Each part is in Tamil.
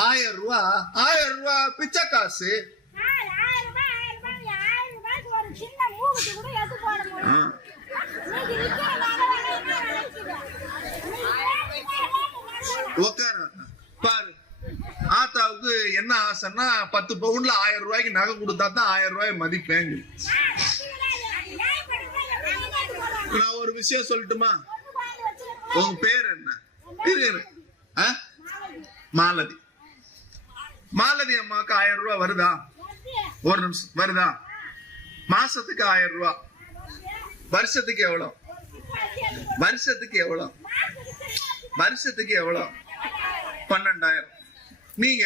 ஆயிரம் ரூபா ஆயிரம் ரூபா பிச்சை காசு. பாரு. ஆத்தாவுக்கு என்ன ஆசைன்னா பத்து பவுன்ல ஆயிரம் ரூபாய்க்கு நகை கொடுத்தா தான் ஆயிரம் ரூபாய் மதிப்பேங்க நான் ஒரு விஷயம் சொல்லட்டுமா? உங்க பேர் என்ன? மாலதி. மாலதி அம்மாவுக்கு ஆயிரம் ரூபாய் வருதா? ஒரு நிமிஷம் வருதா? மாசத்துக்கு ஆயிரம் ரூபாய் வருஷத்துக்கு எவ்வளவு வருஷத்துக்கு எவ்வளவு வருஷத்துக்கு எவ்வளவு பன்னெண்டாயிரம். நீங்க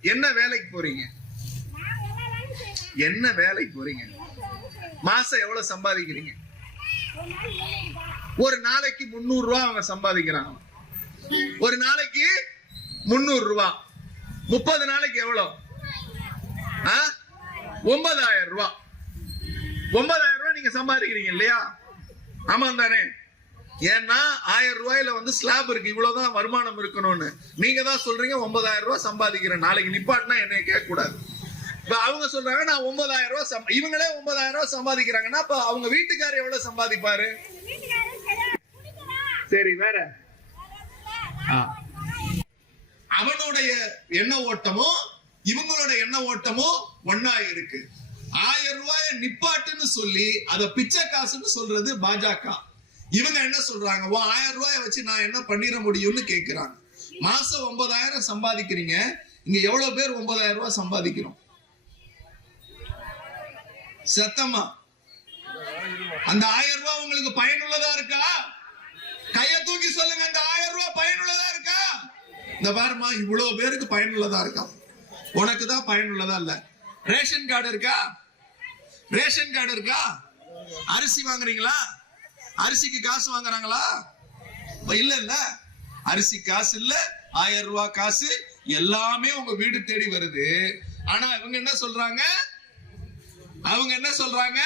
என்ன வேலைக்கு போறீங்க? என்ன வேலைக்கு போறீங்க? மாசம் எவ்வளவு சம்பாதிக்கிறீங்க? ஒரு நாளைக்கு முன்னூறு ரூபா அவங்க சம்பாதிக்கிறாங்க. ஒரு நாளைக்கு முன்னூறு ரூபாய் முப்பது நாளைக்கு எவ்வளவு ஆ? ஒன்பதாயிரம் ரூபாய் ஒன்பதாயிரம் ரூபாய் நீங்க சம்பாதிக்கிறீங்க இல்லையா? ஆமா தானே. ஏன்னா ஆயிரம் ரூபாயில வந்து ஸ்லாப் இருக்கு. இவ்வளவுதான் வருமானம் இருக்கணும்னு. நீங்க தான் சொல்றீங்க ஒன்பதாயிரம் ரூபாய் சம்பாதிக்கிறேன். நாளைக்கு நிப்பாட்டினா என்னைய கேட்க கூடாது இப்ப அவங்க சொல்றாங்க நான் ஒன்பதாயிரம் ரூபாய் இவங்களே ஒன்பதாயிரம் ரூபாய் சம்பாதிக்கிறாங்கன்னா அப்ப அவங்க வீட்டுக்காரர் எவ்வளவு சம்பாதிப்பாரு? சரி வேற. ஆ. அவனுடைய எண்ண ஓட்டமும் இவங்களோட எண்ண ஓட்டமும் ஒன்னா இருக்கு. ஆயிரம் ரூபாய நிப்பாட்டுன்னு சொல்லி அத பிச்சை காசுன்னு சொல்றது பாஜக. இவங்க என்ன சொல்றாங்க? ஓ ஆயிரம் ரூபாய வச்சு நான் என்ன பண்ணிட முடியும்னு கேக்குறாங்க. மாசம் ஒன்பதாயிரம் சம்பாதிக்கிறீங்க. இங்க எவ்வளவு பேர் ஒன்பதாயிரம் ரூபாய் சம்பாதிக்கிறோம்? சத்தமா? அந்த ஆயிரம் ரூபாய் உங்களுக்கு பயன் இருக்கா கைய தூக்கி சொல்லுங்க அந்த ஆயிரம் ரூபாய் பயனுள்ளதா இருக்கா இந்த பாருமா இவ்வளவு பேருக்கு பயனுள்ளதா இருக்கும் உனக்கு தான் பயனுள்ளதா இல்ல? ரேஷன் கார்டு இருக்கா? ரேஷன் கார்டு இருக்கா? அரிசி வாங்குறீங்களா? அரிசிக்கு காசு வாங்குறாங்களா? இல்ல இல்ல. அரிசி காசு இல்ல ஆயிரம் ரூபாய் காசு எல்லாமே உங்க வீடு தேடி வருது. ஆனா இவங்க என்ன சொல்றாங்க? அவங்க என்ன சொல்றாங்க?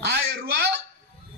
ஆயிரம் ரூபாய்